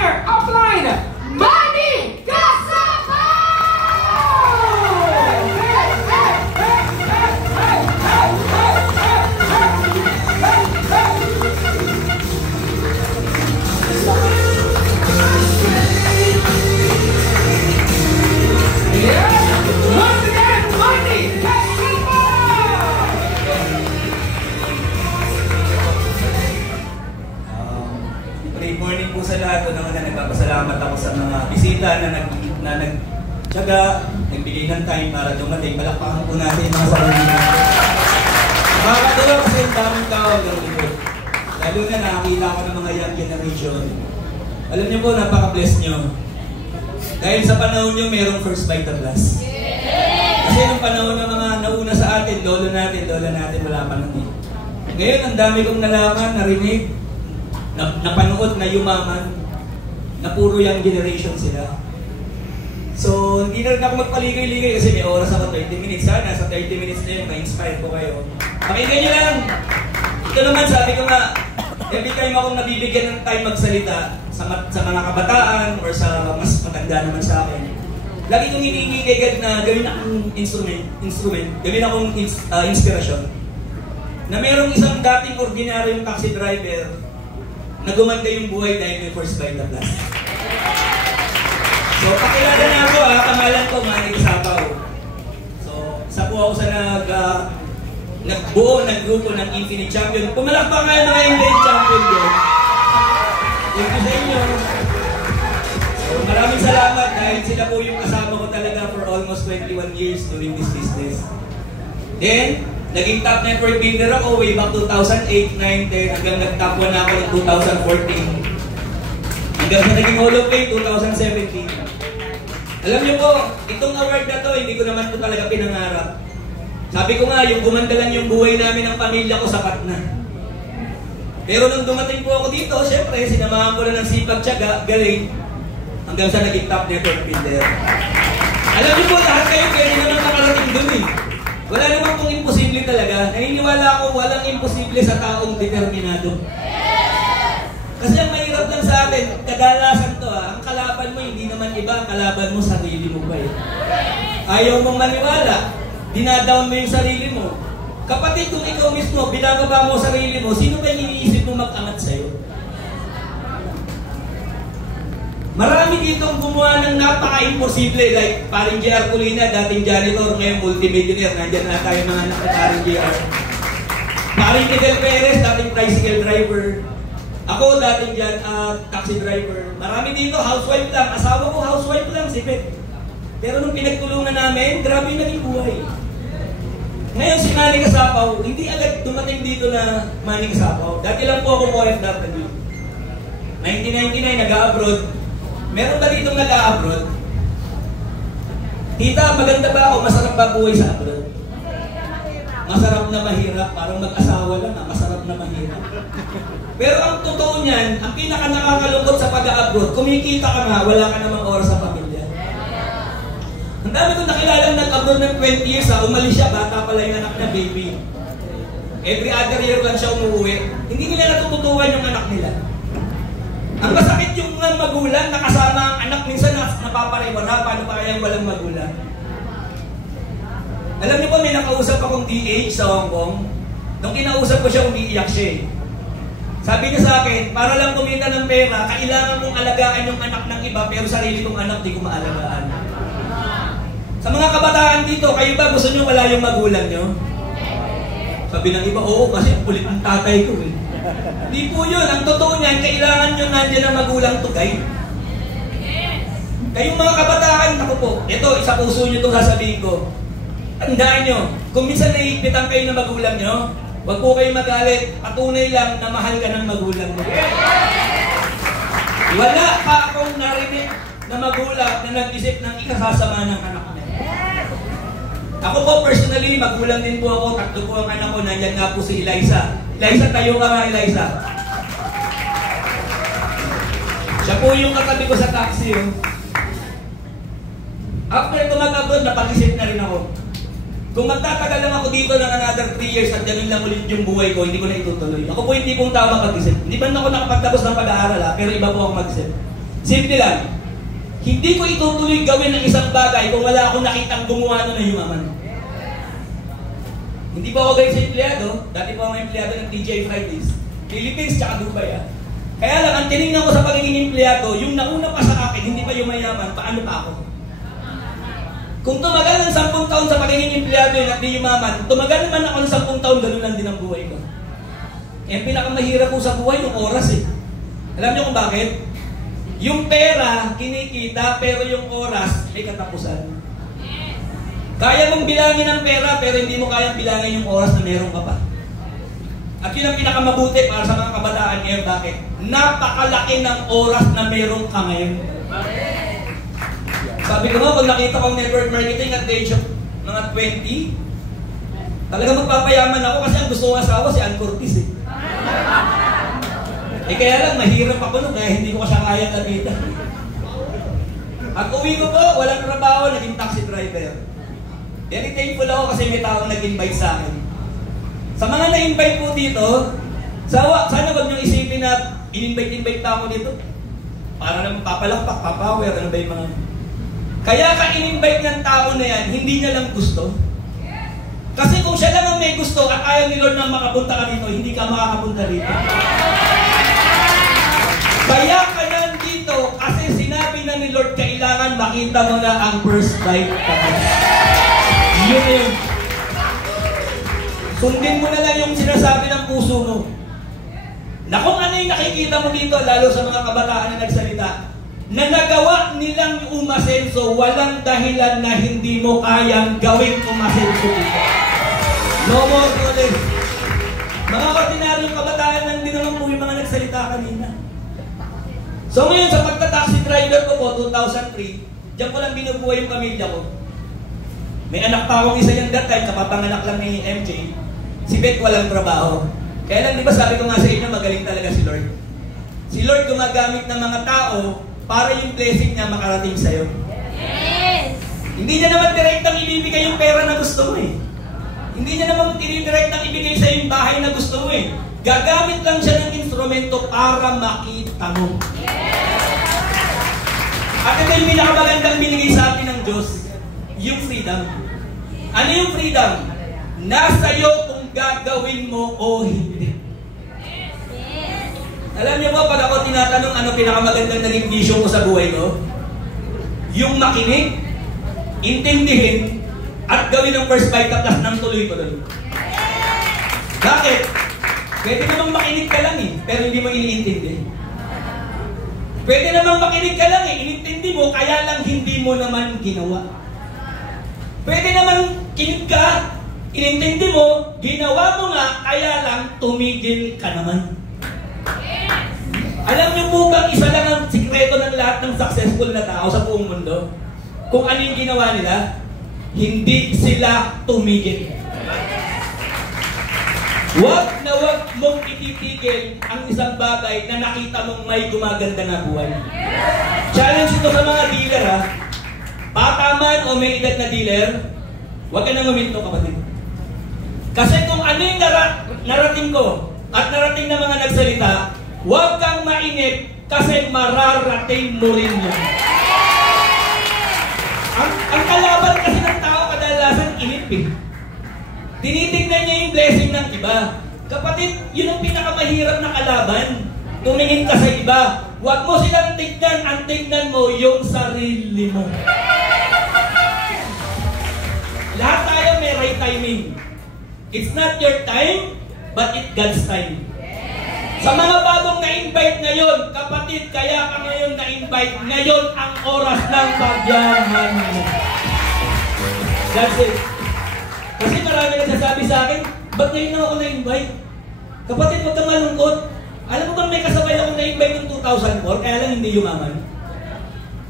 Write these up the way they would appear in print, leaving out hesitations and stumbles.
winner offline, Manny Casapaw! Yes! Once again, Manny Casapaw! Good morning po sa lahat. Una nga nagpapasalamat ako sa mga bisita na nagtyaga, nagbigay ng time para dumating. Palakpakan po natin yung mga sarili natin. Makakatuwa kasi yung daming tao hanggang likod. Lalo na nakakita ko ng mga young generation. Alam niyo po, napaka-bless niyo. Dahil sa panahon niyo, merong first bite of glass. Kasi nung panahon ng mga nauna sa atin, lola natin, wala pa nun eh. Ngayon, ang dami kong nalaman, narinig, napanood na yumaman, na puro young generation sila. So, hindi na rin ako magpaligay-ligay kasi may oras ako 20 minutes. Sana sa 30 minutes na yun, ma-inspire ko kayo. Pakinggan nyo lang! Ito naman, sabi ko nga, every time akong nabibigyan ng time magsalita sa mga kabataan or sa mas matanda naman sa akin, lagi kong hinihingi kay God na gawin akong instrument, gawin akong inspirasyon. Na merong isang dating ordinaryong taxi driver na gumanda yung buhay dahil may first bite of glass. So, pakilala na ako pangalan ko, Manny Casapaw. So, isa po ako sa nagbuo ng grupo ng Infinite Champion. Pumalakpak nga yung mga Infinite Champion doon. Thank you sa inyo. So, maraming salamat dahil sila po yung kasama ko talaga for almost 21 years doing this business. Then, naging top network builder ako way back 2008, 9, 10, hanggang nag-top 1 ako ng 2014. Hanggang sa naging Hall of Fame 2017. Alam niyo po, itong award na to, hindi ko naman po talaga pinangarap. Sabi ko nga, yung gumanda lang yung buhay namin ng pamilya ko, sapat na. Pero nung dumating po ako dito, syempre, sinamahan ko na ng sipag, tiyaga, galing, hanggang sa naging top network builder. Alam niyo po, lahat kayo pwede naman nakarating dun eh. Wala naman pong imposible talaga. Naniniwala ako, walang imposible sa taong determinado. Kasi ang mahirap lang sa atin, kadalasan to ang kalaban mo hindi naman iba, ang kalaban mo sarili mo pa eh. Ayaw mong maniwala, dinadown mo yung sarili mo. Kapatid, kung ikaw mismo, binababa mo sarili mo, sino ba yung iniisip mo mag-angat sa'yo? Marami ditong gumawa ng napaka-imposible, like paring JR Colina, dating janitor, ngayon multimillionaire, nandyan na tayo mga anak na paring JR. Paring Miguel Perez, dating tricycle driver. Ako, dating taxi driver. Marami dito, housewife lang. Asawa ko, housewife lang, sipit. Pero nung pinagtulungan namin, grabe yung naging buhay. Ngayon si Manny Casapaw, hindi agad dumating dito na Manny Casapaw. Dati lang po akong OFW. 1999, nag-a-abroad. Meron ba ditong nag-a-abroad? Tita, maganda ba ako? Masarap ba buhay sa abroad? Masarap na mahirap. Parang mag-asawa lang, masarap na mahirap. Pero ang totoo niyan, ang pinaka-nakakalungkot sa pag-a-abroad, kumikita ka nga, wala ka namang oras sa pamilya. Ang dami kong nakilalang nag-abroad ng 20 years, umalis siya, bata pala yung anak na baby. Every other year lang siya umuwi. Hindi nila natututuan yung anak nila. Ang masakit yung mga magulang, nakasama ang anak, minsan napapariwara, paano pa kayang walang magulang? Alam niyo po, may nakausap akong DH sa Hong Kong. Nung kinausap ko siya, umiiyak siya. Sabi niya sa akin, para lang kumita ng pera, kailangan mong alagaan yung anak ng iba, pero sarili kong anak, di ko maalagaan. Sa mga kabataan dito, kayo ba gusto nyo wala yung magulang nyo? Sabi ng iba, oo, kasi kulit ang tatay ko eh. Di po yun. Ang totoo niyan, kailangan nyo nandiyan ang magulang to guide. Kayong mga kabataan, ako po, ito, isa puso nyo itong sasabihin ko. Tandaan nyo, kung minsan naiigpitan kayo ng magulang nyo, huwag po kayong magalit. Patunay lang na mahal ka ng magulang mo. Wala pa akong narinig na magulang na nag-isip ng ikasasama ng anak niya. Ako po personally, magulang din po ako. Tatlo po ang anak ko. Nandiyan nga po si Eliza. Eliza, tayo ka nga, Eliza. Siya po yung katabi ko sa taxi. After tumag-abroad, napag-isip na rin ako. Kung magtatagal lang ako dito ng another 3 years at ganun lang ulit yung buhay ko, hindi ko na itutuloy. Ako po hindi pong tao mag-isip. Hindi ba ako nakapagtapos ng pag-aaral pero iba po ako mag-isip. Simple lang. Hindi ko itutuloy gawin ng isang bagay kung wala akong nakitang gumawa na yumaman. Hindi pa ako guys sa empleyado. Dati pa ako empleyado ng TGI Fridays. Philippines tsaka Dubai Kaya lang, ang tinignan ko sa pagiging empleyado, yung nauna pa sa akin, hindi pa yumayaman, paano pa ako? Kung tumagal ng 10 taon sa pagiging empleyado yun at di yumaman, tumagal naman ako ng 10 taon, ganun lang din ang buhay ko. Ang pinakamahirap ko sa buhay, yung oras Alam niyo kung bakit? Yung pera, kinikita, pero yung oras, may katapusan. Kaya mong bilangin ang pera, pero hindi mo kayang bilangin yung oras na meron ka pa. At yun ang pinakamabuti para sa mga kabataan ngayon. Bakit? Napakalaki ng oras na meron ka ngayon. Sabi ko nga, pag nakita ko ang network marketing at the age of mga 20, talaga magpapayaman ako kasi ang gusto kong asawa si Ann Curtis kaya lang, mahirap ako nun, kaya hindi ko siya kaya lapitan. At uwi ko po, walang trabaho, naging taxi driver. Very thankful ako kasi may taong nag-invite sa akin. Sa mga na-invite po dito, sana wag niyong isipin na in-invite pa ako dito. Para naman papalakpak, papower, ano ba yung mga... Kaya ka in-invite ng tao na yan, hindi niya lang gusto. Kasi kung siya lang ang may gusto at ayaw ni Lord na makapunta ka dito, hindi ka makakapunta dito. Kaya ka nandito kasi sinabi na ni Lord, kailangan makita mo na ang first light ka. Yun na yun. Sundin mo na lang yung sinasabi ng puso mo. Na kung ano yung nakikita mo dito, lalo sa mga kabataan na nagsalita, na nagawa nilang umasenso, walang dahilan na hindi mo kayang gawin umasenso dito. No more brothers. Mga ordinaryong kabataan lang din naman po yung mga nagsalita kanina. So ngayon sa pagta-taxi driver ko po, 2003, diyan ko lang binubuhay yung pamilya ko. May anak pa akong isa yung that time, kapapanganak lang ni MJ. Si Beth walang trabaho. Kaya lang, di ba sabi ko nga sa inyo, magaling talaga si Lord. Si Lord gumagamit ng mga tao para yung blessing niya makarating sa'yo. Yes! Hindi niya naman direktang ibibigay yung pera na gusto mo Hindi niya naman direktang ibigay sa'yo yung bahay na gusto mo Gagamit lang siya ng instrumento para makita mo. At ito yung pinakamagandang binigay sa atin ng Diyos, yung freedom. Ano yung freedom? Nasa iyo kung gagawin mo o hindi. Alam niyo ba, pag ako tinatanong ano pinakamagandang naging vision ko sa buhay ko? Yung makinig, intindihin, at gawin ng first bite at last ng tuloy-tuloy. Bakit? Pwede namang makinig ka lang pero hindi mo iniintindi. Pwede namang makinig ka lang inintindi mo, kaya lang hindi mo naman ginawa. Pwede naman kinig ka, inintindi mo, ginawa mo nga, kaya lang tumigil ka naman. Alam niyo po bang isa lang ang sikreto ng lahat ng successful na tao sa buong mundo? Kung ano yung ginawa nila, hindi sila tumigil. Huwag na huwag mong ititigil ang isang bagay na nakita mong may gumaganda na buhay. Challenge ito sa mga dealer Bata man o may edad na dealer, huwag ka na maminto kapatid. Kasi kung ano yung narating ko at narating ng mga nagsalita, huwag kang mainip kasi mararating mo rin yan. Ang kalaban kasi ng tao kadalasan inip Tinitignan niya yung blessing ng iba. Kapatid, yun ang pinakamahirap na kalaban. Tumingin ka sa iba. Huwag mo silang tignan, ang tignan mo yung sarili mo. Lahat tayo may right timing. It's not your time, but it's God's time. Sa mga bagong na-invite ngayon, kapatid, kaya ka ngayon na-invite, ngayon ang oras ng pagyaman mo. That's it. Kasi marami nagsasabi sa akin, ba't ngayon na ako na-invite? Kapatid, huwag kang malungkot. Alam mo bang may kasabay akong na-invite noong 2004, kaya lang hindi yumaman?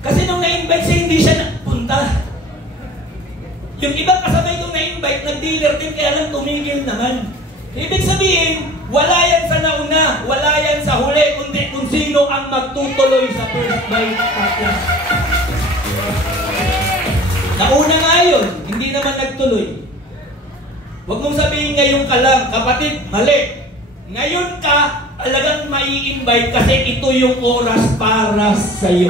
Kasi nung na-invite siya, hindi siya napunta. Yung ibang kasabay kong na-invite, nag-dealer din, kaya lang tumigil naman. Ibig sabihin, wala yan sa nauna, wala yan sa huli, kundi kung sino ang magtutuloy sa first bite podcast. Nauna nga yun, hindi naman nagtuloy. Huwag mong sabihin ngayon ka lang, kapatid, mali. Ngayon ka, talagang mai-invite kasi ito yung oras para sa'yo.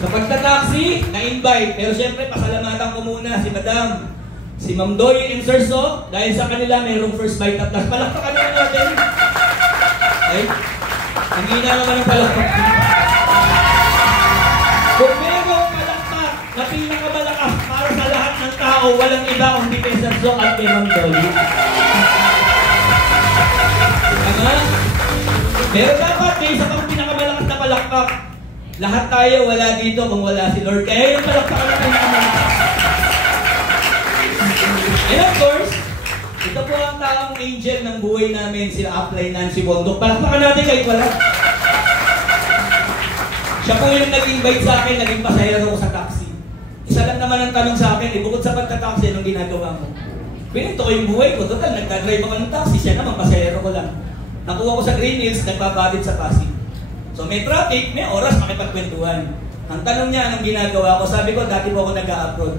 Sa pagta-taxi, na-invite. Pero syempre, pasalamatan ko muna si Madam, si Ma'am Doy and Sir So, dahil sa kanila mayroong first bite at last. Palakpakan naman natin. Okay? Ang hina naman ng palakpak. Kung mayroong palakpak na pinakamalakas para sa lahat ng tao, walang iba kundi kay Sir So at kay Ma'am Doy. Tama? Pero dapat may isa pang pinakamalakas na palakpak. Lahat tayo wala dito kung wala si Lord. Kaya yung palakpakan na pinakamalakas. And of course, ito po ang taong angel ng buhay namin, sila Apply Nancy Bondok. Palakpakan natin kahit wala. Siya po yung nag-invite sa akin, naging pasahero ko sa taxi. Isa lang naman ang tanong sa akin, bukod sa pagka-taxi, anong ginagawa mo? Pinito ko yung buhay ko. Total, nagka-drive ako ng taxi, siya naman, pasahero ko lang. Nakuha ko sa Green Hills, nagpapatid sa Pasig. So may traffic, may oras makipagkwentuhan. Ang tanong niya, anong ginagawa ko? Sabi ko, dati po ako nag-a-abroad.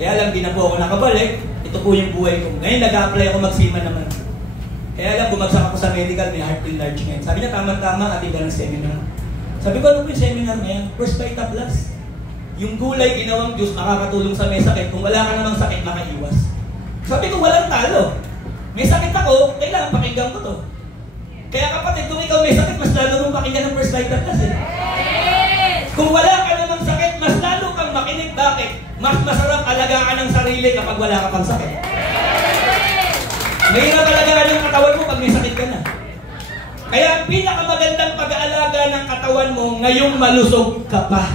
Kaya lang, di na po ako nakabalik. Ito po yung buhay ko. Ngayon, nag-a-apply ako magsima naman. Kaya lang, bumagsak ako sa medical, may heart enlargement. Sabi niya, tama-tama, atin ka ng seminar. Sabi ko, ano po yung seminar na yan? First bite at last. Yung gulay, ginawang Diyos, makakatulong sa may sakit. Kung wala ka namang sakit, makaiwas. Sabi ko, walang talo. May sakit ako, kailangan pakinggan ko to. Kaya kapatid, kung ikaw may sakit, mas lalo mong pakinggan ng first bite at last. Kung wala ka namang sakit, mas lalo kang makinig. Bakit? Mas masarap alagaan ng sarili kapag wala ka pang sakit. Mahirap alagaan ng katawan mo pag may sakit ka na. Kaya ang pinakamagandang pag-aalaga ng katawan mo, ngayong malusog ka pa.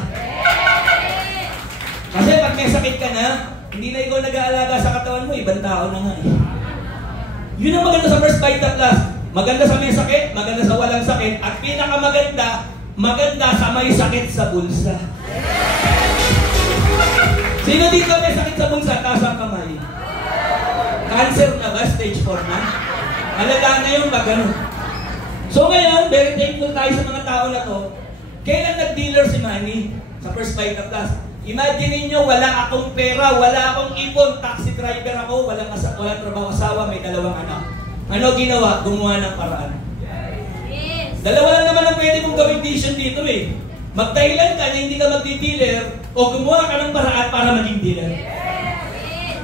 Kasi pag may sakit ka na, hindi na ikaw nag-aalaga sa katawan mo, ibang tao na nga eh. Yun ang maganda sa first bite at last. Maganda sa may sakit, maganda sa walang sakit, at pinakamaganda, maganda sa may sakit sa bulsa. Sino dito may sakit sa bulsa? Taas ang kamay. Cancer na ba? Stage 4 na? Malala na yung pag-ano. So ngayon, very thankful tayo sa mga tao na to. Kailan nag-dealer si Manny? Sa first bite at last. Imagine niyo, wala akong pera, wala akong ipon, taxi driver ako, walang trabaho, asawa, may 2 anak. Ano ginawa? Gumawa ng paraan. Yes. Dalawa lang naman ang pwede mong gawing decision dito eh. Magdahilan ka na hindi ka magdi-dealer o gumawa ka ng paraan para maging dealer. Yes.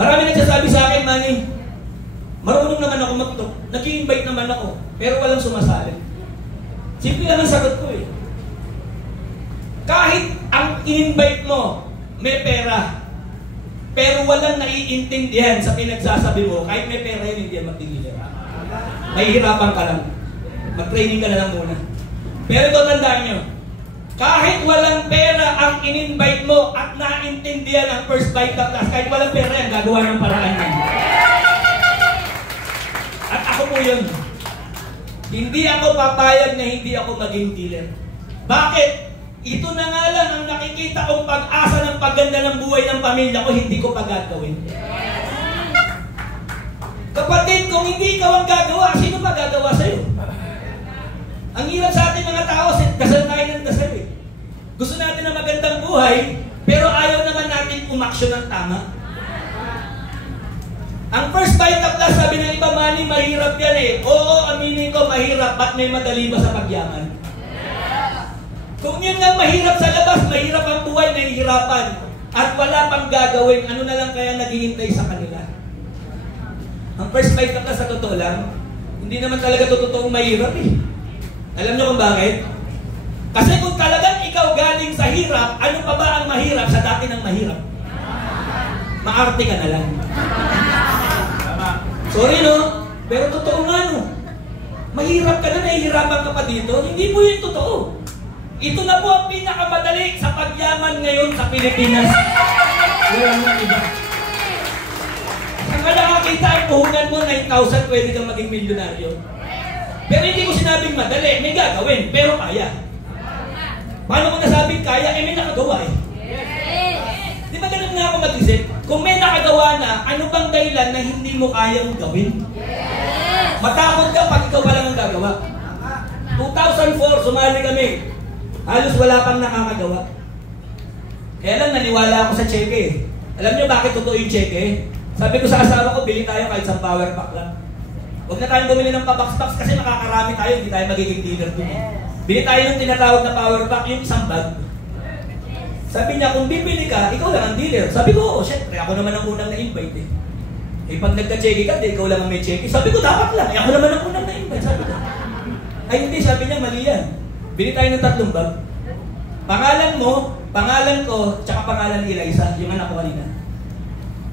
Marami nagsasabi sa akin, Manny, marunong naman ako mag-talk, nag-i-invite naman ako, pero walang sumasali. Simple lang ang sagot ko eh. Kahit ang in-invite mo, may pera, pero walang naiintindihan sa pinagsasabi mo, kahit may pera yun, hindi yan magdidiler. Mahihirapan ka lang. Mag-training ka na lang muna. Pero ito tandaan nyo, kahit walang pera ang in-invite mo at naintindihan ang first bite of class, kahit walang pera yan, gagawa ng paraan yan. At ako po yun. Hindi ako papayag na hindi ako maging dealer. Bakit? Ito na nga lang ang nakikita kong pag-asa ng pagganda ng buhay ng pamilya ko, hindi ko pa gagawin. Kapatid, kung hindi ikaw ang gagawa, sino pa gagawa sa'yo? Ang hirap sa ating mga tao, dasal tayo ng dasal eh. Gusto natin ng magandang buhay, pero ayaw naman natin umaksyon ng tama. Ang first bite of class, sabi ng iba, Manny, mahirap yan eh. Oo, aminin ko, mahirap. Ba't may madali ba sa pagyaman? Kung yun nga mahirap sa labas, mahirap ang buhay, nahihirapan. At wala pang gagawin, ano na lang kaya naghihintay sa kanila? Ang first bite of class, sa totoo lang, hindi naman talaga totoong mahirap eh. Alam niyo kung bakit? Kasi kung talagang ikaw galing sa hirap, ano pa ba ang mahirap sa dati ng mahirap? Maarte ka na lang. Sorry no, pero totoo nga no. Mahirap ka na, nahihirapan ka pa dito, hindi mo yun totoo. Ito na po ang pinakamadali sa pagyaman ngayon sa Pilipinas. Walang mga iba. Ang nakakita ang puhunan mo, 9,000, pwede kang maging milyonaryo. Pero hindi ko sinabing madali, may gagawin, pero kaya. Paano ko nasabing kaya? May nakagawa eh. Di ba ganun nga ako mag-isip? Kung may nakagawa na, ano bang dahilan na hindi mo kayang gawin? Matakot ka pag ikaw walang ang gagawa. 2004, sumali kami. Halos wala pang nakakagawa. Kaya lang naniwala ako sa cheque. Alam niyo bakit totoo yung cheque? Sabi ko sa asawa ko, bili tayo kahit sa power pack lang. Huwag na tayong bumili ng pa-box-box kasi makakarami tayo, hindi tayo magiging dealer dun. Bili tayo ng tinatawag na power pack, yung isang bag. Sabi niya, kung bibili ka, ikaw lang ang dealer. Sabi ko, oo, syempre, ako naman ang unang na-invite eh. Eh, pag nagka-checky ka, ikaw lang ang may checky. Sabi ko, dapat lang. Eh, ako naman ang unang na-invite. Sabi ko. Ay, hindi. Sabi niya, mali yan. Bili tayo ng 3 bag. Pangalan mo, pangalan ko, tsaka pangalan ni Eliza, yung anak ko kanina.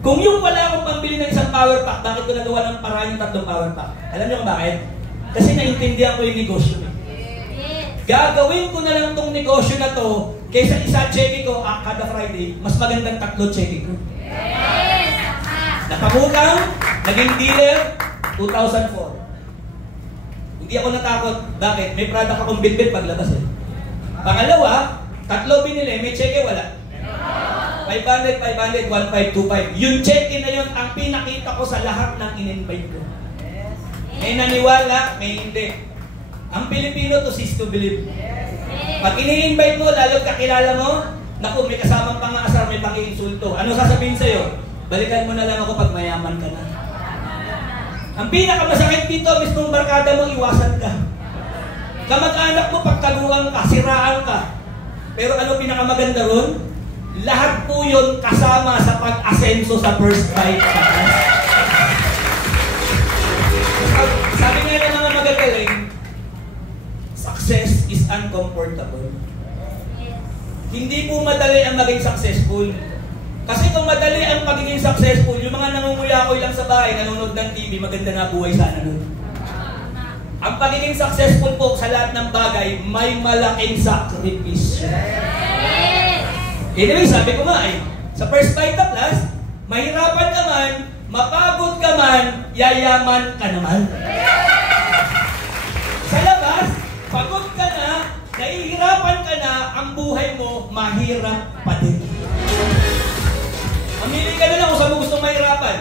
Kung yung wala akong pambili ng isang power pack, bakit ko nagawa ng paraan yung 3 power pack? Alam niyo kung bakit? Kasi naintindihan ko yung negosyo. Gagawin ko na lang tong negosyo na to kaysa isa checky ko kada Friday, mas magandang 3 checky ko. Napangutang, naging dealer, 2004. Hindi ako natakot. Bakit? May product akong bit-bit paglabas eh. Pangalawa, 3 binili, may cheque wala. 500, 500, 1525. Yung cheque na yun, ang pinakita ko sa lahat ng in-invite ko. May naniwala, may hindi. Ang Pilipino to cease to believe. Pag ini-invite mo, lalo kakilala mo, naku, may kasamang pang-aasar, may pang-iinsulto. Ano sasabihin sa'yo? Balikan mo na lang ako pag mayaman ka na. Ang pinakamasakit dito, mismong barkada mo, iwasan ka. Kamag-anak mo, pagtaguan ka, siraan ka. Pero ano pinakamaganda ron? Lahat po yun kasama sa pag-asenso sa first bite. Sabi nga ng mga magagaling, success is uncomfortable. Hindi po madali ang maging successful. Kasi kung madali ang pagiging successful, yung mga nangunguyakoy lang sa bahay, nanonood ng TV, maganda na buhay sana nun. Ang pagiging successful po sa lahat ng bagay, may malaking sakripisyo. Anyway, sabi ko nga sa First Bite Plus, mahirapan ka man, mapagod ka man, yayaman ka naman. Sa labas, pagod ka na, nahihirapan ka na, ang buhay mo, mahirap pa din. Mamili ka na lang kung saan mo gustong mahirapan.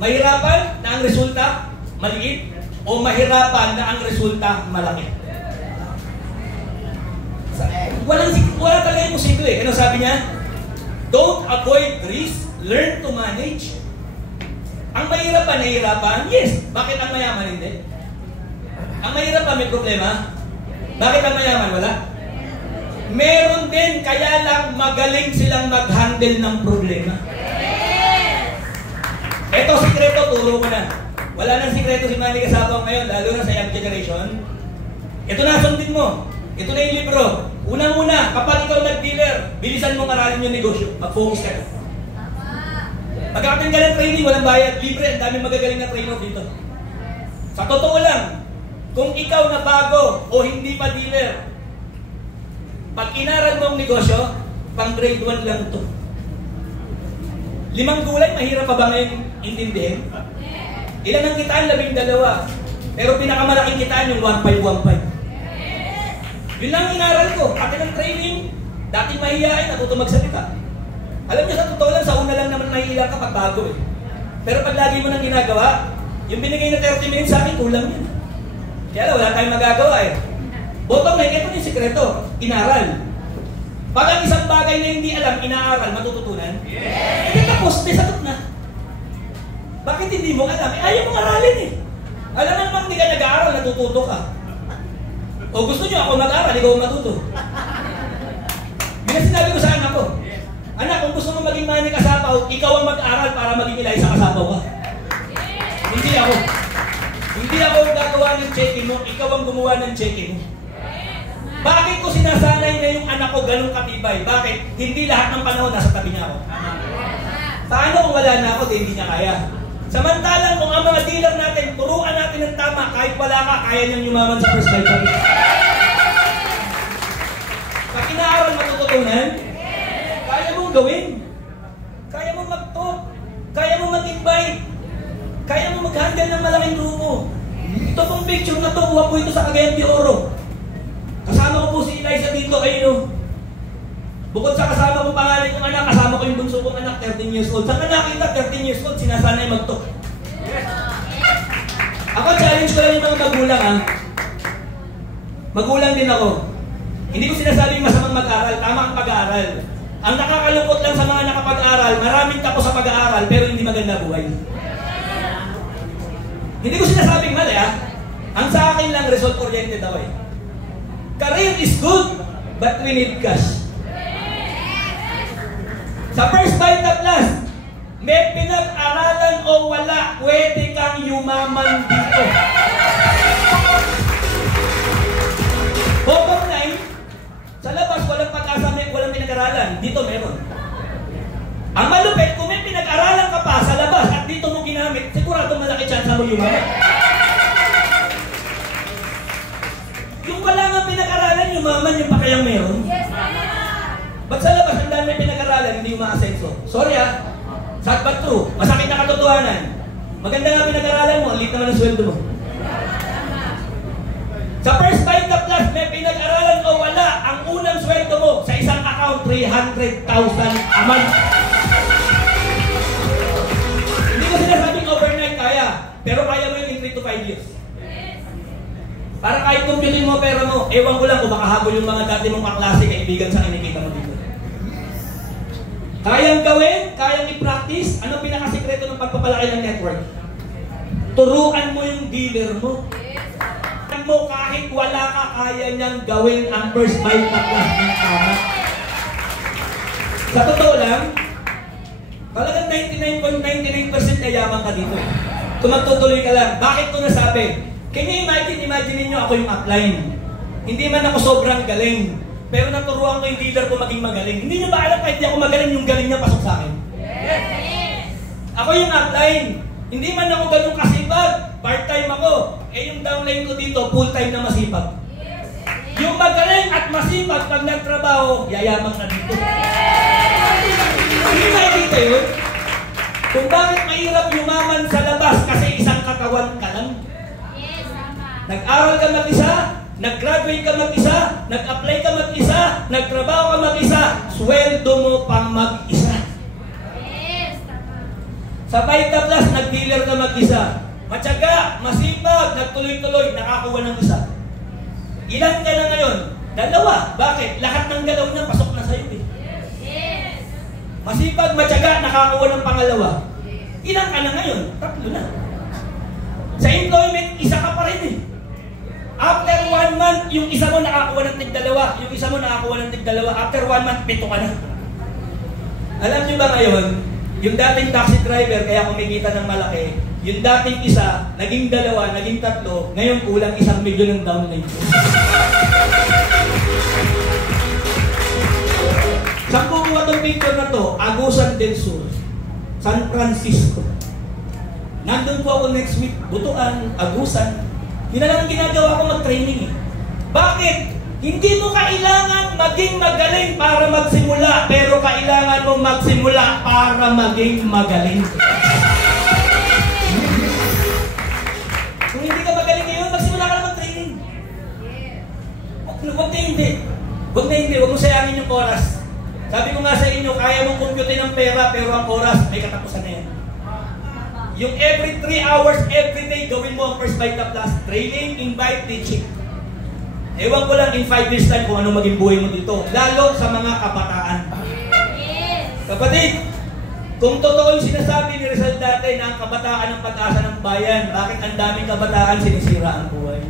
Mahirapan na ang resulta maliit o mahirapan na ang resulta malaki. Wala talaga yung musiko eh. Ano sabi niya? Don't avoid risk, learn to manage. Ang mahirapan, nahihirapan? Yes. Bakit ang mayaman hindi? Ang mahirapan may problema? Bakit ang mayaman wala? Meron din, kaya lang magaling silang mag-handle ng problema. Ito, sikreto, turo ko na. Wala nang sikreto si Manny Kasabang ngayon, lalo na sa young generation. Ito na, sundin mo. Ito na yung libro. Unang-una, kapag ikaw nag-dealer, bilisan mong aralin yung negosyo. Mag-focus ka na. Pag-attend ka ng training, walang bayad, libre. Ang daming magagaling na trainer dito. Sa totoo lang, kung ikaw na bago o hindi pa dealer, pag inaral mo ang negosyo, pang grade 1 lang ito. 5 gulay, mahirap pa ba ngayon intindihin? Ilan ang kitaan? 12. Pero pinakamalaking kitaan yung 1.515. Yun lang inaral ko. Pati ng training, dati mahihain, natuto magsalita. Alam niyo, sa totoo lang, sa una lang naman mahihilang ka pag bago eh. Pero pag lagi mo nang ginagawa, yung binigay na 30 minutes sa akin, kulang yun. Kaya lang, wala tayong magagawa eh. Bottom line, ito yung sikreto. Inaral. Pag ang isang bagay na hindi alam, inaaral, matututunan? Yes! Eh, tapos, may sagot na. Bakit hindi mo alam? Eh, ayaw mong aralin eh. Alam mo naman, hindi ka nag-aaral, natututo ka. O gusto nyo ako mag-aaral, ikaw matuto. Yun ang sinabi ko sa anak ko. Anak, kung gusto mo maging Manny Kasapaw, ikaw ang mag-aaral para maging Eliza Kasapaw ka. Hindi ako. Hindi ako gagawa ng check-in mo, ikaw ang gumawa ng check-in mo. Bakit ko sinasanay na yung anak ko ganun katibay? Bakit? Hindi lahat ng panahon nasa tabi niya ako. Paano kung wala na ako, hindi niya kaya? Samantalang kung ang mga dealer natin, turuan natin ng tama, kahit wala ka, kaya niyang yumaman sa First Bite Plus. Pag inaaral matututunan, kaya mong gawin. Kaya mong mag-talk. Kaya mong mag-invite. Kaya mong mag-handle ng malaking grupo. Ito pong picture na to, huwag po ito sa Cagayan de Oro. Kasama ko po si Eliza dito, ayun. Bukod sa kasama kong pangalan yung anak, kasama ko yung bunso kong anak, 13 years old. Saan ka nakita, 13 years old, sinasanay mag-talk. Ako, challenge ko lang yung mga magulang, ha. Magulang din ako. Hindi ko sinasabing masamang mag-aral, tama ang pag-aaral. Ang nakakalungkot lang sa mga nakapag-aral, maraming tapos sa pag-aaral, pero hindi maganda buhay. Hindi ko sinasabing mali Ang sa akin lang, result-oriented ako Career is good, but we need cash. Sa First Vita Plus, may pinag-aralan o wala, pwede kang yumaman dito. Overnight, sa labas, walang pag-asa, walang pinag-aralan. Dito meron. Ang malupit, kung may pinag-aralan ka pa sa labas at dito mo ginamit, sigurado malaki chance mo yumaman. Yung wala nga pinag-aralan, yumaman yung pa kayang meron. Yes, tama. Ba't sa labas, ang dami pinag-aralan, hindi umaasenso? Sorry sad but true. Masakit na katotohanan. Maganda nga pinag-aralan mo, ang liit naman ang sweldo mo. Sa First Vita Plus, may pinag-aralan o wala, ang unang sweldo mo sa isang account, 300,000 a month. Hindi ko sinasabing overnight kaya, pero kaya mo yun in 3 to 5 years. Para kahit kumpitin mo pera mo, ewan ko lang kung makahabol yung mga dati mong kaklase, kaibigan sa kinikita mo dito. Kayang gawin, kayang i-practice. Ano pinakasikreto ng pagpapalaki ng network? Turuan mo yung dealer mo. Mo kahit wala ka, kaya niyang gawin ang First Vita Plus ng tama. Sa totoo lang, talagang 99.99% ay yaman ka dito. Kung magtutuloy ka lang, bakit ko nasabi? Can you imagine ninyo ako yung upline. Hindi man ako sobrang galing, pero naturuan ko yung dealer ko maging magaling. Hindi nyo ba alam kahit di ako magaling, yung galing niya pasok sa akin? Yes. Ako yung upline. Hindi man ako ganun kasipag, part-time ako. Yung downline ko dito, full-time na masipag. Yes. Yung magaling at masipag, pag nagtrabaho, yayamang na dito. Hindi nakikita yun? Kung bakit mahirap yumaman sa labas kasi isang katawan ka lang. Nag-aral ka mag-isa, nag-graduate ka mag-isa, nag-apply ka mag-isa, nagtrabaho ka mag-isa, sweldo mo pang mag-isa. Yes, tama. Sa Vita Plus, nag-dealer ka mag-isa. Matyaga, masipag, nagtuloy-tuloy, nakakuha ng isa. Ilan ka na ngayon? 2. Bakit? Lahat ng galaw niya pasok na sa'yo Yes. Masipag, matyaga, nakakuha ng pangalawa. Ilan ka na ngayon? 3 na. Sa employment, isa ka pa rin After 1 month, yung isa mo nakakuha ng tig-2, yung isa mo nakakuha ng tig-2, after 1 month, 7 ka na. Alam niyo ba ngayon, yung dating taxi driver, kaya kumikita ng malaki, yung dating isa, naging 2, naging 3, ngayon kulang 1 milyon ng downline. Saan ko kuha itong picture na to? Agusan del Sur, San Francisco. Nandun po ako next week, Butuan, Agusan. Yun na lang ang ginagawa ko mag-training Bakit? Hindi mo kailangan maging magaling para magsimula, pero kailangan mo magsimula para maging magaling. Kung hindi ka magaling ngayon, magsimula ka na mag-training. Huwag na hindi. Huwag mo sayangin yung oras. Sabi ko nga sa inyo, kaya mong kumputin ng pera, pero ang oras, may katapusan na yan. Yung every 3 hours, every day, gawin mo ang First Vita Plus. Training, invite, teaching. Ewan ko lang in 5 years time kung ano maging buhay mo dito. Lalo sa mga kabataan. Yes. Kapatid, kung totoo yung sinasabi ni Rizal dati na ang kabataan ang pag-asa ng bayan, bakit ang daming kabataan sinisira ang buhay?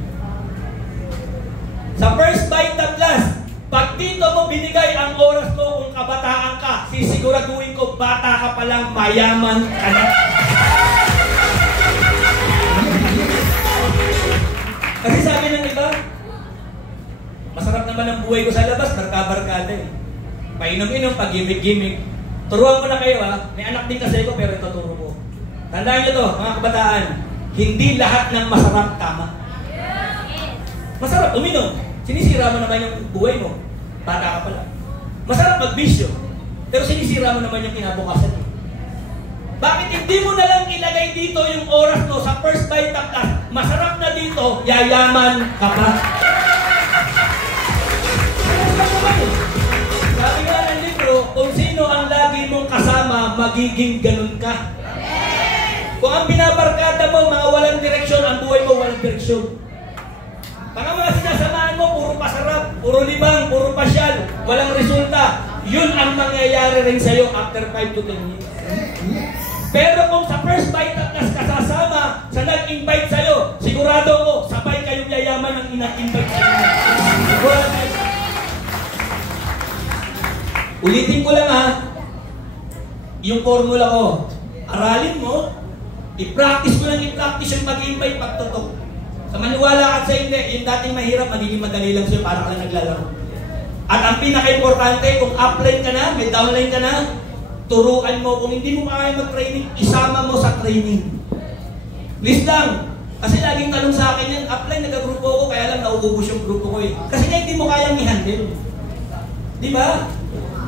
Sa First Vita Plus, pag dito mo binigay ang oras mo kung kabataan ka, sisiguraduhin ko bata ka palang mayaman ka na. Kasi sabi ng iba, masarap naman ang buhay ko sa labas, barka-barkada Painom-inom, pag-gimmick-gimmick. Turuan ko na kayo may anak din kasi ko pero ituturo ko. Tandaan nyo to, mga kabataan, hindi lahat ng masarap tama. Masarap uminom, sinisira mo naman yung buhay mo. Bata ka pala. Masarap magbisyo, pero sinisira mo naman yung kinabukasan mo. Bakit hindi mo na lang ilagay dito yung oras mo sa First Vita Plus? Masarap na dito, yayaman ka pa. Sabi nga ng libro, kung sino ang lagi mong kasama, magiging ganun ka. Kung ang binabarkada mo, mga walang direksyon, ang buhay mo walang direksyon. Pag ang mga sinasamahan mo, puro pasarap, puro libang, puro pasyal, walang resulta, yun ang mangyayari rin sa'yo after 5 to 10 years. Pero kung sa First Vita Plus kasasama sa sa nag-invite sa'yo, sigurado ko, sabay kayong yayaman ang ina-invite sa'yo. Sigurado. Ulitin ko lang ha, yung formula ko, aralin mo, i-practice mo lang i-practice yung mag-invite pagtutok. Sa maniwala at sa hindi, yung dating mahirap, magiging madali lang sa'yo para ka lang naglalaro. At ang pinaka-importante, kung upline ka na, may downline ka na, turuan mo. Kung hindi mo kaya mag-training, isama mo sa training. Please lang. Kasi laging tanong sa akin yan, upline, nagagrupo ko, kaya lang nauubos yung grupo ko eh. Kasi hindi mo kayang i-handle. Di ba?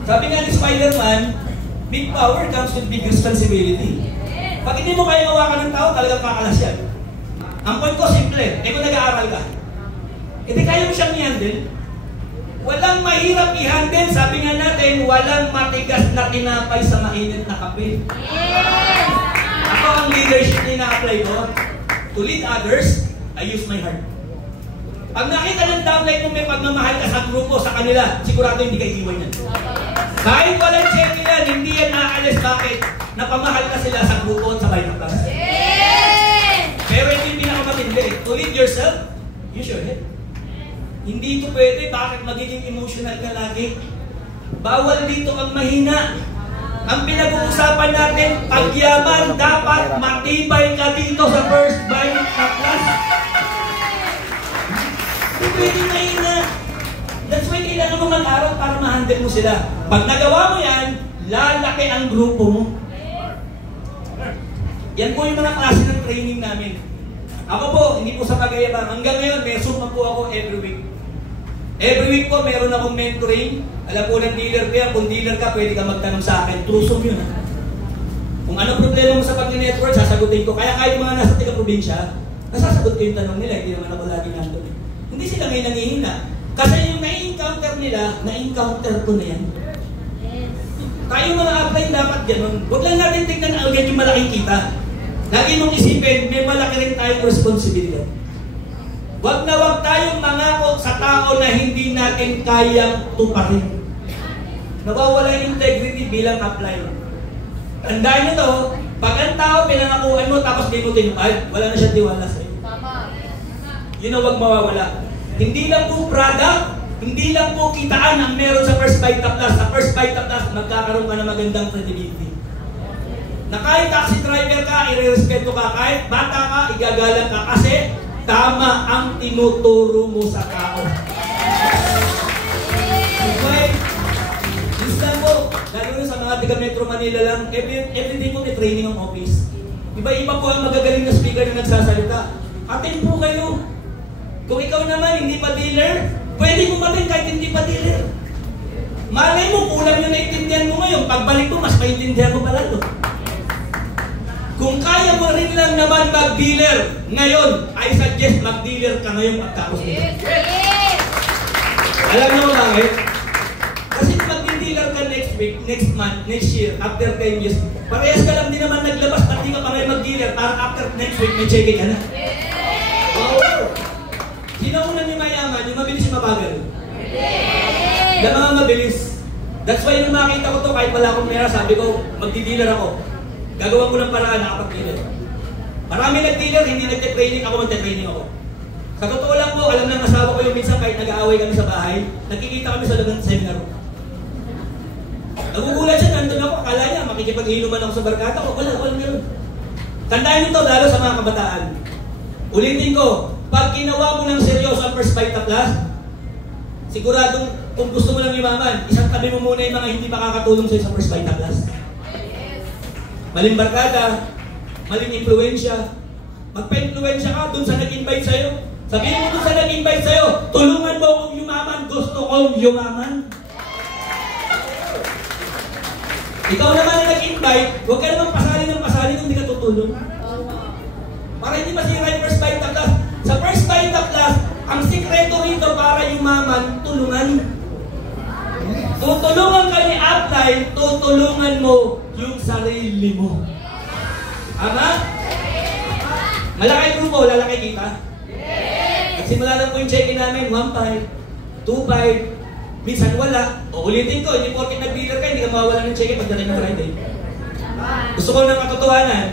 Sabi nga ni Spider-Man, big power comes with big responsibility. Pag hindi mo kaya mawakan ng tao, talagang kakalas yan. Ang point ko, simple. Kung nag-aaral ka, hindi kaya mo siyang i-handle. Walang mahirap i-handle. Sabi nga natin, walang matigas na tinapay sa mainit na kape. Yes! Ako ang leadership na ina-apply ko. To lead others, I use my heart. Pag nakita ng downline mo may pagmamahal ka sa grupo, sa kanila, sigurado hindi ka iiwan yan. Kahit walang check yan, hindi yan aalis. Bakit? Napamahal ka sila sa grupo at sa bayan ng class. Yes! Pero hindi pinakamatindi. To lead yourself, use your head. Hindi ito pwede. Bakit magiging emotional ka lagi? Bawal dito ang mahina. Ang pinag-uusapan natin, pagyaman, dapat matibay ka dito sa first bite na class. Hindi pwede mahina. That's why kailangan mo mag-aral para ma-handle mo sila. Pag nagawa mo yan, lalaki ang grupo mo. Yan po yung mga klase ng training namin. Ako po, hindi po sa pagayabang. Hanggang ngayon, may Zoom po ako every week. Every week po, meron akong mentoring. Alam po ng dealer ko yan. Kung dealer ka, pwede ka magtanong sa akin. True Zoom yun. Kung anong problema mo sa pag-network, sasagutin ko. Kaya kahit mga nasa tiga-probinsya, nasasagot ko yung tanong nila. Hindi naman ako lagi nandun. Hindi sila ngayon nangihina. Kasi yung na-encounter nila, na-encounter ko na yan. Tayo mga apply dapat ganun. Huwag lang natin tignan agad yung malaking kita. Lagi mong isipin, may malaki rin tayong responsibilidad. Huwag na huwag tayong mangako sa tao na hindi natin kayang tuparin. Nawawala yung integrity bilang apply. Tandaan nyo to, pag ang tao pinangakuan mo tapos di mo tinupad, wala na siya tiwala sa'yo. Yun ang huwag mawawala. Hindi lang po product, hindi lang po kitaan ang meron sa First Bite Plus. Sa First Bite Plus, magkakaroon ka ng magandang credibility. Na kahit taxi driver ka, irerespeto ka, kahit bata ka, igagalang ka kasi tama ang tinuturo mo sa tao. Okay? Listen mo, lalo na sa mga taga Metro Manila lang, everyday po may training ang office. Iba-iba po ang magagaling na speaker na nagsasalita. Atin po kayo. Kung ikaw naman hindi pa dealer, pwede mo matin kahit hindi pa dealer. Malay mo, kulang yung naintindihan mo ngayon. Pagbalik mo, mas maintindihan mo pala ito. Kung kaya mo rin lang naman mag-dealer ngayon, I suggest mag-dealer ka ngayon pagtapos nito. Yes! Alam niyo ba bakit? Kasi kung mag-dealer ka next week, next month, next year, after 10 years, parehas ka lang din naman naglabas at di ka pa ngayon mag-dealer para after next week, may check-in ka na. Oh! Sino una niyo mayaman? Yung mabilis yung mabagal? Yes! Yung mga mabilis. That's why nung makita ko to, kahit wala akong pera, sabi ko, magdi-dealer ako. Gagawa ko ng paraan nakapag-dealer. Marami nag-dealer, hindi nag-training, ako mag-training ako. Sa totoo lang po, alam ng asawa ko yung minsan kahit nag-aaway kami sa bahay, nakikita kami sa loob ng seminar. Nagugulat siya, nandun ako, akala niya, makikipag-inuman ako sa barkada ko, wala meron. Tandaan nyo to, lalo sa mga kabataan. Ulitin ko, pag ginawa mo ng seryoso ang First Bite Plus, siguradong kung gusto mo lang yumaman, isang tabi mo muna yung mga hindi makakatulong sa'yo sa First Bite Plus. Maling barkada, maling impluensya. Magpa-impluensya ka dun sa nag-invite sa'yo. Sabihin mo dun sa nag-invite sa'yo, tulungan mo akong yumaman, gusto kong yumaman. Ikaw naman na nag-invite, huwag ka naman pasali ng pasali kung hindi ka tutulong. Para hindi masira yung First Bite Plus. Sa First Bite Plus, ang sikreto rito para yumaman, tulungan. Tutulungan ka ni Apply, tutulungan mo yung sarili mo. Ama? Malaki grupo, lalaki kita. Nagsimula lang po yung check-in namin, 1.5, 2.5, minsan wala. O ulitin ko, hindi porket nag-dealer ka, hindi ka mawawala ng check-in pagdating ng Friday. Gusto ko ng katotohanan.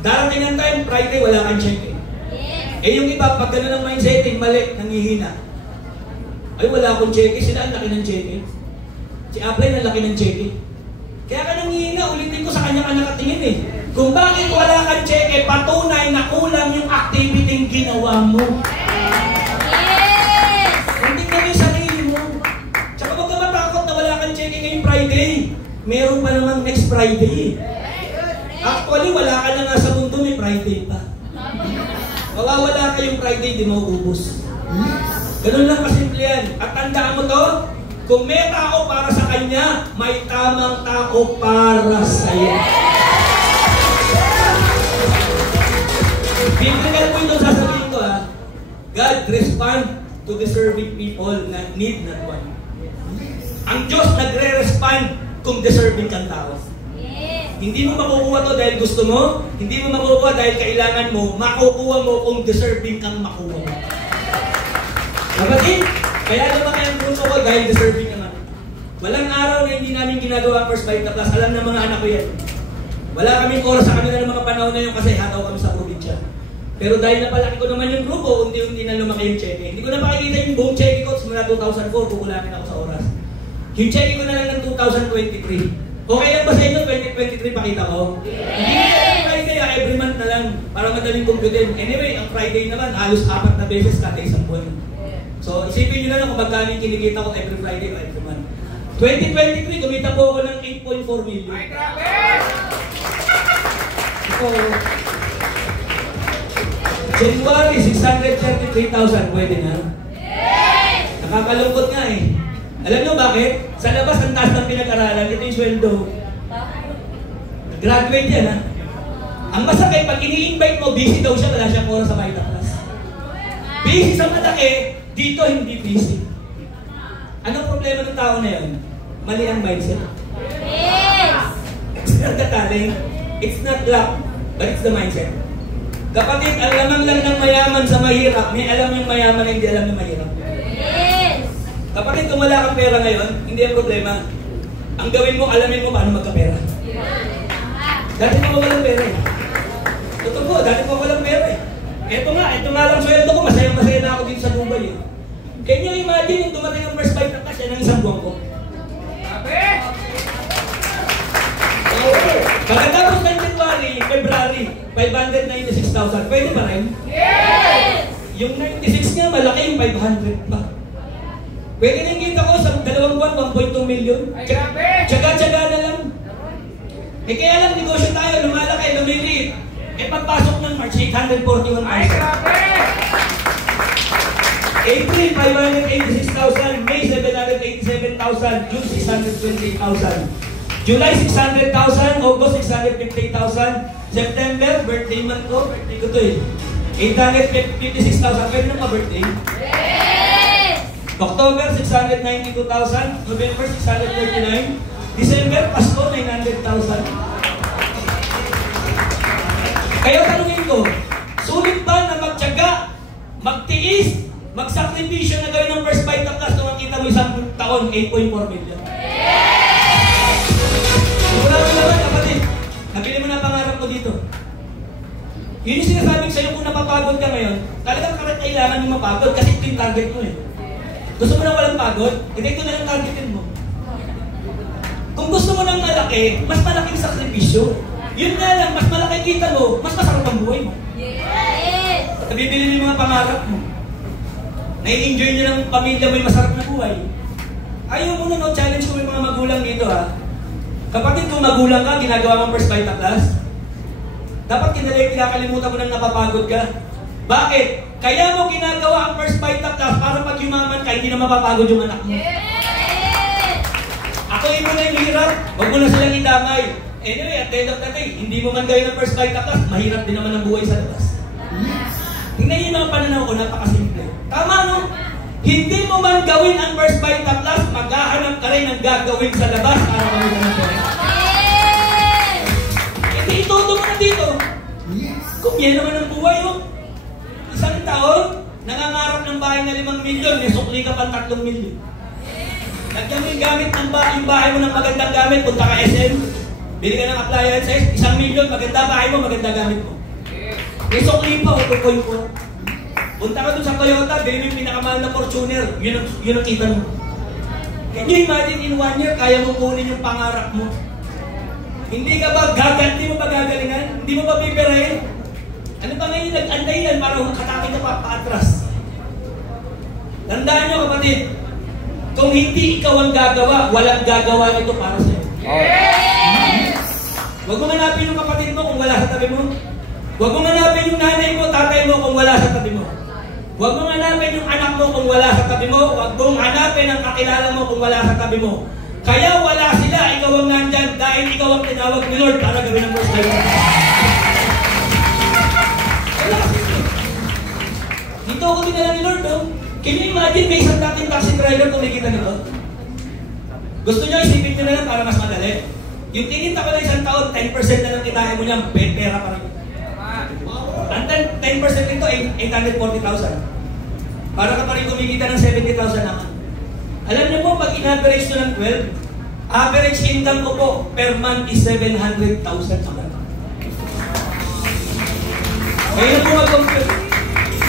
Darating ang time, Friday, wala kang check eh. Eh yung iba, pag gano'n ang mindsetting, mali, nangihina. Ay, wala akong check eh. Sila ang laki ng check eh. Si Apply, ang laki ng check eh. Kaya ka nangihina, ulitin ko sa kanya ka nakatingin eh. Kung bakit wala kang check eh, patunay na kulang yung activity ginawa mo. Hindi ka yung sarili mo. Tsaka huwag ka matakot na wala kang check ngayong Friday. Meron pa naman next Friday. Actually, wala ka na nga sa mundo, may Friday pa. Mawawala kayong Friday, di mauubos. Ganun lang kasimple yan. At tandaan mo to, kung may tao para sa kanya, may tamang tao para sa'yo. Biblical po ito sasabihin ko ha. God respond to deserving people na need not one. Ang Diyos nagre-respond kung deserving kang tao. Hindi mo makukuha to dahil gusto mo, hindi mo makukuha dahil kailangan mo, makukuha mo kung deserving kang makuha mo. Kapatid, kaya lumaki ang grupo ko dahil deserving naman. Walang araw na hindi namin ginagawa ang First Vita Plus. Alam ng mga anak ko yan. Wala kaming oras sa kanila ng mga panahon na yun kasi hataw kami sa probinsya. Pero dahil napalaki ko naman yung grupo, unti-unti na lumaki yung cheque. Hindi ko na makikita yung buong cheque ko simula 2004, kukulangin ako sa oras. Yung cheque ko na lang ng 2023. Okay lang ba sa inyo 2023 pakita ko? Hindi na Friday, every month na lang para madaling computin. Anyway, ang Friday naman, halos 4 na beses kada isang buwan. So, isipin nyo na lang kung magkano yung kinikita ko every Friday o every month. 2023, kumita po ako ng 8.4 million. Ay, grabe! So, January, 633,000. Pwede na? Nakakalungkot nga eh. Alam nyo bakit? Sa labas, ang taas ng pinag-aralan, ito yung sweldo. Graduate yan ha. Ang masakit, pag ini-invite mo, busy daw siya, wala siyang oras sa Vita Plus. Busy sa malaki, dito hindi busy. Anong problema ng tao na yun? Mali ang mindset. It's not the talent, it's not luck, but it's the mindset. Kapatid, ang lamang lang ng mayaman sa mahirap, may alam yung mayaman na hindi alam yung mahirap. Kapatid, kung wala kang pera ngayon, hindi ang problema. Ang gawin mo, alamin mo paano magkapera. Dati mo walang pera eh. Totoo po, dati mo walang pera eh. Ito nga lang sweldo ko, masaya na ako dito sa Dubai eh. Can you imagine yung dumating ang First Vita Plus yan ng isang buwan ko? Grabe! Pagkatapos ng January, February, 596,000. Pwede pa rin? Yes! Yung 96 niya, malaki yung 500 pa. Pwede rin kita ko sa 2 buwan, 1.2 million. Ay, grabe! Tsaga-tsaga na lang. Eh kaya lang, negosyo tayo, lumalaki, lumiliit. Eh pagpasok ng March, 841,000. Ay, grabe! April, 586,000. May, 787,000. June, 628,000. July, 600,000. August, 650,000. September, birthday month ko. Birthday ko to eh. 856,000. Pwede na ma-birthday? Yes! October, 692,000. November, 639. December, Pasko, 900,000. Kaya tanungin ko, sulit ba na magtiyaga, magtiis, magsakripisyo na gawin ng First Vita Plus kung makita mo isang taon, 8.4 million? Sigurado naman, kapatid. Nabili mo na pangarap mo dito. Yun yung sinasabi ko sa'yo kung napapagod ka ngayon, talagang kailangan mo mapagod kasi ito yung target mo eh. Gusto mo nang walang pagod? Ito na lang targetin mo. Kung gusto mo nang malaki, mas malaking sakripisyo. Yun nga lang, mas malaki kita mo, mas masarap ang buhay mo. Yes! Nabibili mo yung mga pangarap mo. Nai-enjoy nyo ng pamilya mo yung masarap na buhay. Ayaw mo na, no? Challenge ko yung mga magulang dito ha. Kapatid, kung magulang ka, ginagawa mong First Vita Plus, dapat kinakalimutan mo nang napapagod ka. Bakit? Kaya mo ginagawa ang First Vita Plus para pag yumaman ka, hindi na mapapagod yung anak mo. Yes! Ako mo na yung hirap, huwag mo na silang idamay. Anyway, at the end of the day, hindi mo man gawin ng First Vita Plus, mahirap din naman ang buhay sa labas. Tingnan yung mga pananaw ko, napakasimple. Tama, no? Hindi mo man gawin ang First Vita Plus, maghahanap ka rin ng gagawin sa labas para kami na pera. Yes! Hindi ituto mo na dito. Kung yan naman ang buhay mo. Isang taon, nangangarap ng bahay na 5 milyon, may sukli ka pang 3 milyon. Lagyan mo yung gamit ng bahay mo ng magandang gamit, punta ka SM. Bili ka ng appliances, 1 million, maganda bahay mo, maganda gamit mo. May sukli pa, utukoy ko. Punta ka dun sa Toyota, bili mo yung pinakamahal na Fortuner, yun ang kita mo. Can you imagine in 1 year, kaya mo kunin yung pangarap mo? Hindi ka ba hindi mo ba gagalingan? Hindi mo ba bibirahin? Ano ba ngayon nag-anday yan para katapit na paatras? Tandaan nyo kapatid, kung hindi ikaw ang gagawa, walang gagawa nito para sa'yo. Huwag mo hanapin yung kapatid mo kung wala sa tabi mo. Huwag mo hanapin yung nanay mo, tatay mo kung wala sa tabi mo. Huwag mo hanapin yung anak mo kung wala sa tabi mo. Huwag mong hanapin ang kakilala mo kung wala sa tabi mo. Kaya wala sila, ikaw ang nandyan dahil ikaw ang tinawag ni Lord para gawin ang first time. Wala sila. Dito ako dinala ni Lord, oh. Can you imagine may isang dating taxi driver kumikita nito? Gusto nyo isipin nyo na lang para mas madali. Yung tinita ko na isang taon, 10% na lang kitain mo niya, pera pa rin. And then 10% nito, 840,000. Para ka pa rin kumikita ng 70,000 naman. Alam niyo po, pag in-average nyo ng 12, average income ko po per month is 700,000 a month. Kaya po mag-compute.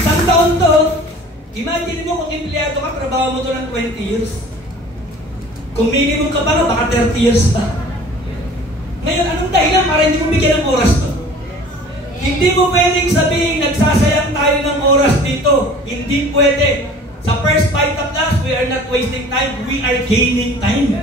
Isang taon to, imagine mo kung empleyado ka, trabaho mo to ng 20 years. Kung minimum ka pa, baka 30 years pa. Ngayon, anong dahilan para hindi mo bigyan ng oras to? Hindi mo pwedeng sabihin, nagsasayang tayo ng oras dito. Hindi pwede. Sa First Vita Plus, we are not wasting time. We are gaining time.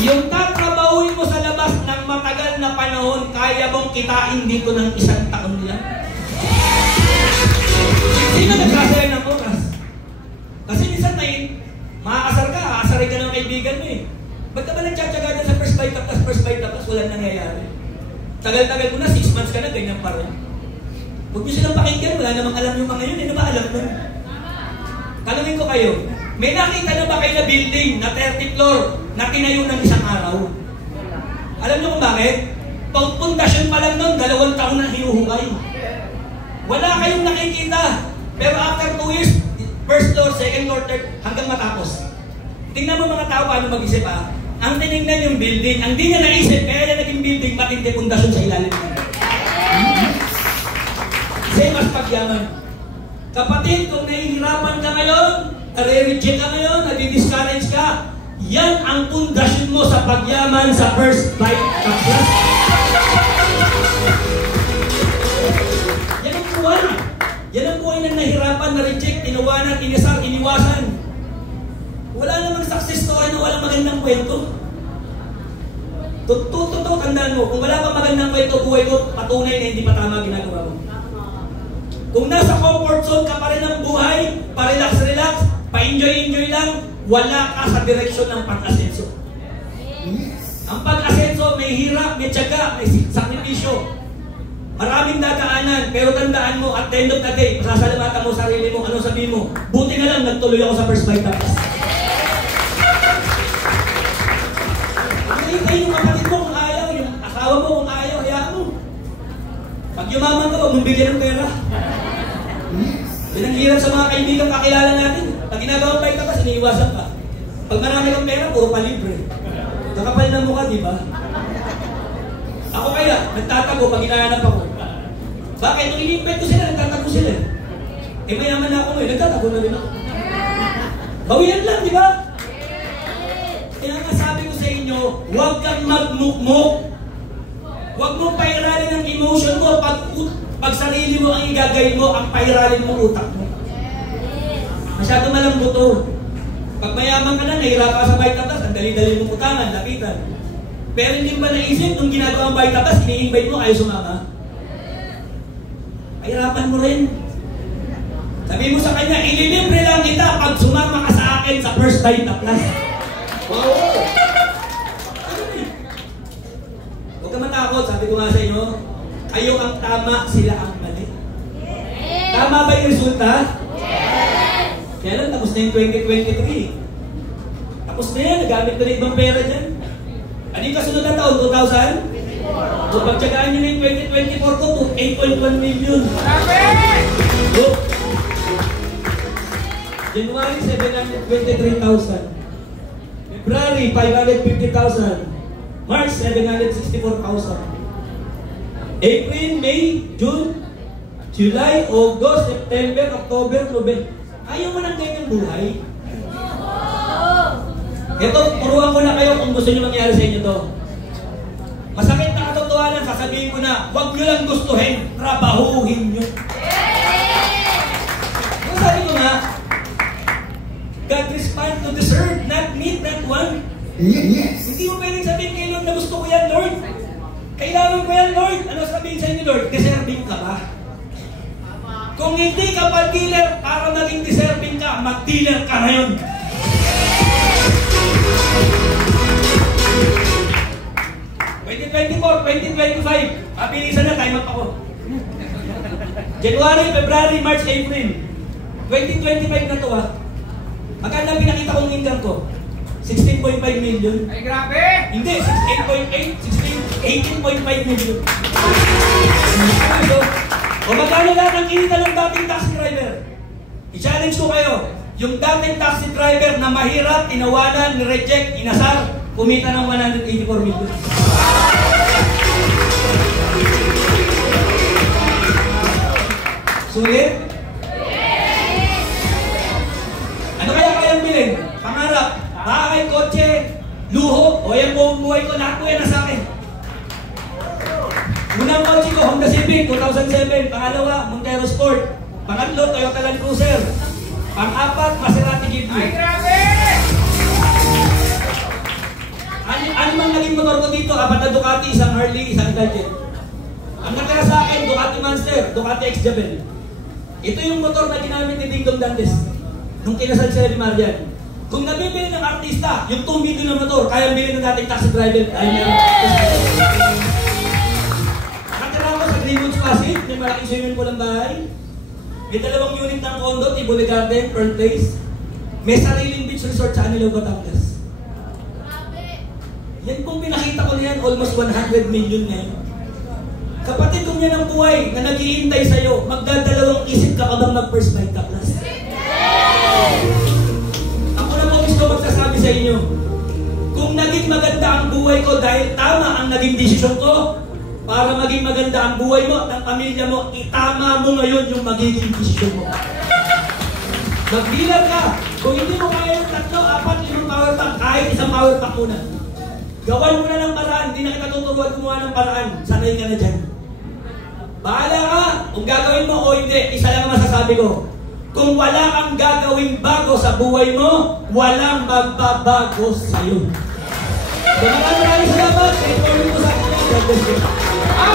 Yung tatrabahuin mo sa labas ng matagal na panahon, kaya mong kitain dito ng 1 taon lang. Sino nagsasayang ng oras? Kasi minsan tayo, makakasar ka, aasarin ka ng kaibigan mo eh. Ba't ka ba nagtsatsaga dyan sa First Vita Plus, walang nangyayari? Tagal-tagal mo na, 6 months ka na, ganyan pa rin. Huwag nyo silang pakinggan, wala namang alam yung mga yun, ano ba alam nun? Tanungin ko kayo, may nakita na ba kayo na building na 30 floor na tinayo ng isang araw? Alam nyo kung bakit? Pundasyon pa lang nun, 2 taon na hinuhukay. Wala kayong nakikita. Pero after 2 years, first floor, second floor, third, hanggang matapos. Tingnan mo mga tao paano mag-isip ha. Ang tinignan yung building, ang di niya naisip, kaya niya naging building, matindi pundasyon sa ilalim niya. Same as pagyaman. Kapatid, kung nahihirapan ka ngayon, nare-reject ka ngayon, nadi-discourage ka, yan ang pundasyon mo sa pagyaman sa First Vita Plus. Yan ang buhay. Yan ang buhay na nahirapan, na-reject, tinawanan, inisar, iniwasan. Wala namang success story na walang magandang kwento. Totoo, tandaan mo, kung wala kang magandang kwento, buhay mo, patunay na hindi pa tama ginagawa mo. Kung nasa comfort zone ka pa rin ng buhay, pa-relax, pa-enjoy lang, wala ka sa direksyon ng pag-asenso. Ang pag-asenso, may hirap, may tiyaga, may sakripisyo. Maraming dadaanan, pero tandaan mo, at the end of the day, masasalamatan mo sarili mo, ano sabihin mo, buti na lang, nagtuloy ako sa First Vita Plus. Kayo yung kapatid mo kung ayaw, yung asawa mo kung ayaw, hayaan mo. Pag yumaman ka, huwag mong bigyan ng pera. Yan ang hirap sa mga kaibigan kakilala natin. Pag ginagawang Vita Plus, iniiwasan ka. Pag marami kang pera, puro palibre. Nakapal na mukha, di ba? Ako kaya, nagtatago pag hinahanap ako. Bakit? Nung in-invite ko sila, nagtatago sila. Eh mayaman na ako ngayon, nagtatago na rin ako. Bawian lang, di ba? Kaya nga sabi ko sa inyo, huwag kang magmukmuk. Huwag mong pairalin ang emotion mo. Pag sarili mo ang igagay mo, ang pairalin mo utak mo. Masyado malambot to. Pag mayaman ka na, nahirapan ka sa Vita Plus, ang dali-dali mong utangan, lapitan. Pero hindi ba naisip, nung ginagawa ang Vita Plus, ini-invite mo, ayaw sumama? Pahirapan mo rin. Sabi mo sa kanya, ililibre lang kita pag sumama ka sa akin sa First Vita Plus. Wow! Huwag ka matakot, sabi ko nga sa inyo, kayo ang tama, sila ang mali. Tama ba yung resulta? Kaya lang, tapos na yung 2023. Tapos na yan, nagamit na rin ibang pera dyan. Ano yung kasunod na taon? 2,000? Kung pagtsagaan nyo na yung 2024 ko, 8.1 million. Look! January, 723,000. February, 550,000. March, 764,000. April, May, June, July, August, September, October, November. Ayaw mo ng ganyang buhay? Ito, turuan ko na kayo kung gusto nyo mangyari sa inyo to. Masakit na katotohanan, sasabihin ko na, huwag nyo lang gustuhin, trabahuhin nyo. Kung sabi ko nga, God responds to deserve, not need, not want. Yes. Hindi mo pwedeng sabihin kay Lord na gusto ko yan, Lord. Kailangan ko yan, Lord. Ano sabihin sa inyo, Lord? Deserving ka ba? Kung hindi ka pa dealer para maging deserving ka, mag-dealer ka na yun. '24, 2025. Pabilisan na, time up ako. January, February, March, April. 2025 na to ha. Magkano pinakita kong income ko? 16.5 million. Ay, grabe! Hindi, 18.5 million. O magkano lahat ang kinita ng dating taxi driver? I-challenge ko kayo. Yung dating taxi driver na mahirap, tinawanan, ni-reject, inasar, kumita ng 184 million. Sulit? Ano kaya kayang bilhin? Pangarap, bahay, kotse, luho, o yung buong buhay ko, lahat po yan nasa akin. Unang kotse ko, Honda Civic, 2007. Pangalawa, Montero Sport. Pangatlo, Toyota Land Cruiser. Pang-apat, Maserati Ghibli. Ay, grabe! Ano mang naging motor ko dito? Apat na Ducati, isang Harley, isang Gadget. Ang natira sa akin, Ducati Monster, Ducati X-Jabel. Ito yung motor na ginamit ni Ding Dong Dantes nung kinasal si Elimar dyan. Kung nabibili ng artista, yung 2 million na motor, kaya bili ng dating taxi driver. Ay, meron. Nakatira ako sa Greenwoods Pasig, may malaking swimming pool ang bahay. May 2 unit ng condo, Tivoli Garden, Pearl Place. May sariling beach resort sa Anilao, Batangas. Yan kung pinakita ko niyan, almost 100 million ngayon. Kapatid kong yan ang buhay na naghihintay sa'yo, magdadalawang isip ka pa bang mag-first bite ka plus? Ako na po gusto magsasabi sa inyo, kung naging maganda ang buhay ko dahil tama ang naging desisyon ko, para maging maganda ang buhay mo at ang pamilya mo, itama mo ngayon yung magiging desisyon mo. Mag-dealer ka. Kung hindi mo kaya yung 3, 4, 5 power pack, kahit isang power pack muna. Gawan mo na ng paraan, hindi na kita tuturuan gumawa ng paraan. Sanay ka na dyan. Bahala ka kung gagawin mo o hindi. Isa lang ang masasabi ko. Kung wala kang gagawin bago sa buhay mo, walang magbabago sa'yo. So maraming salamat. Thank you for sa akin. God bless you.